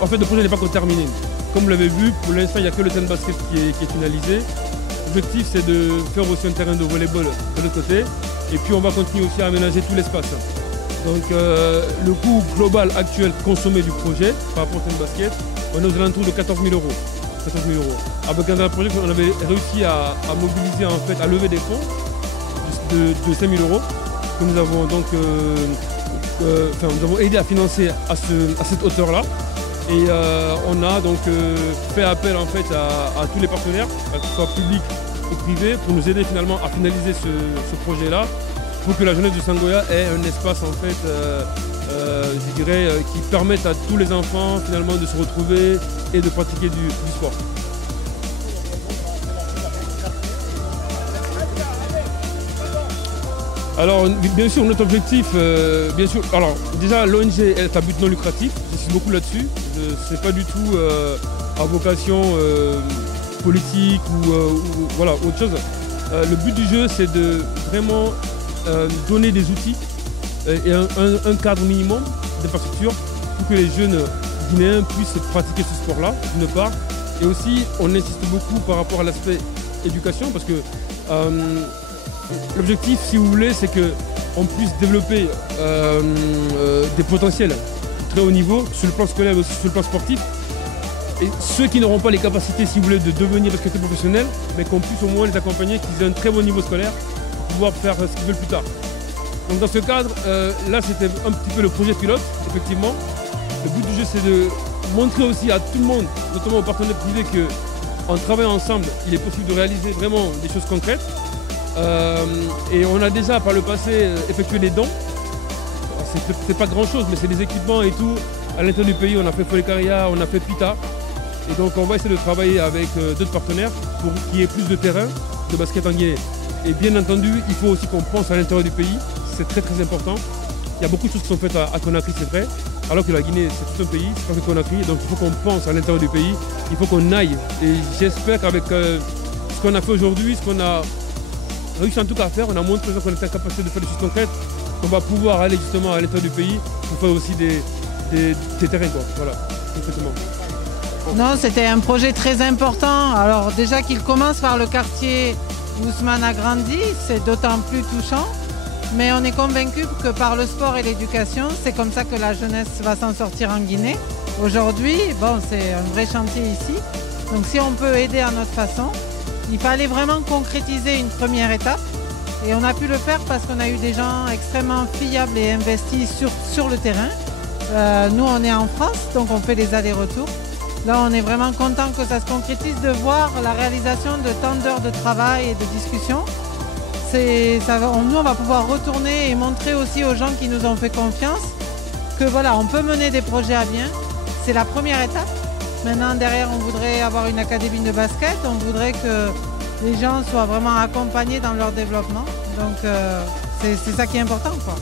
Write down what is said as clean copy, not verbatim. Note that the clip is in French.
En fait, le projet n'est pas encore terminé. Comme vous l'avez vu, pour l'instant, il n'y a que le terrain de basket qui est finalisé. L'objectif, c'est de faire aussi un terrain de volleyball de l'autre côté. Et puis, on va continuer aussi à aménager tout l'espace. Donc, le coût global actuel consommé du projet par rapport au terrain de basket, on est aux alentours de 14 000 euros. 14 000 euros. Avec un projet, on avait réussi à mobiliser, en fait, à lever des fonds de 5 000 euros que nous avons donc nous avons aidé à financer à cette hauteur-là. Et on a donc fait appel en fait à tous les partenaires, que ce soit public ou privé, pour nous aider finalement à finaliser ce projet-là, pour que la jeunesse de Sangoya ait un espace en fait, je dirais, qui permette à tous les enfants finalement de se retrouver et de pratiquer du sport. Alors, bien sûr, notre objectif, bien sûr, alors déjà l'ONG est à but non lucratif, j'insiste beaucoup là-dessus. C'est pas du tout à vocation politique ou voilà, autre chose. Le but du jeu, c'est de vraiment donner des outils et un cadre minimum d'infrastructure pour que les jeunes guinéens puissent pratiquer ce sport-là, d'une part. Et aussi, on insiste beaucoup par rapport à l'aspect éducation, parce que l'objectif, si vous voulez, c'est qu'on puisse développer des potentiels très haut niveau sur le plan scolaire mais aussi sur le plan sportif. Et ceux qui n'auront pas les capacités, si vous voulez, de devenir basketteurs professionnels, mais qu'on puisse au moins les accompagner, qu'ils aient un très bon niveau scolaire pour pouvoir faire ce qu'ils veulent plus tard. Donc dans ce cadre, là c'était un petit peu le projet pilote, effectivement. Le but du jeu, c'est de montrer aussi à tout le monde, notamment aux partenaires privés, qu'en travaillant ensemble, il est possible de réaliser vraiment des choses concrètes. Et on a déjà par le passé effectué des dons. C'est pas grand chose, mais c'est des équipements et tout. À l'intérieur du pays, on a fait Folekaria, on a fait Pita. Et donc on va essayer de travailler avec d'autres partenaires pour qu'il y ait plus de terrain de basket en Guinée. Et bien entendu, il faut aussi qu'on pense à l'intérieur du pays. C'est très très important. Il y a beaucoup de choses qui sont faites à Conakry, c'est vrai. Alors que la Guinée, c'est tout un pays, c'est pas que Conakry. Donc il faut qu'on pense à l'intérieur du pays. Il faut qu'on aille. Et j'espère qu'avec ce qu'on a fait aujourd'hui, ce qu'on a réussi en tout cas à faire, on a montré qu'on était en capacité de faire des choses concrètes, qu'on va pouvoir aller justement à l'intérieur du pays pour faire aussi des terrains, quoi. Voilà, complètement. Non, c'était un projet très important. Alors déjà qu'il commence par le quartier où Ousmane a grandi, c'est d'autant plus touchant. Mais on est convaincu que par le sport et l'éducation, c'est comme ça que la jeunesse va s'en sortir en Guinée. Aujourd'hui, bon, c'est un vrai chantier ici. Donc si on peut aider à notre façon, il fallait vraiment concrétiser une première étape. Et on a pu le faire parce qu'on a eu des gens extrêmement fiables et investis sur le terrain. Nous, on est en France, donc on fait des allers-retours. Là, on est vraiment content que ça se concrétise, de voir la réalisation de tant d'heures de travail et de discussion. Nous, on va pouvoir retourner et montrer aussi aux gens qui nous ont fait confiance que voilà, on peut mener des projets à bien. C'est la première étape. Maintenant, derrière, on voudrait avoir une académie de basket. On voudrait que les gens soient vraiment accompagnés dans leur développement. Donc, c'est ça qui est important, quoi.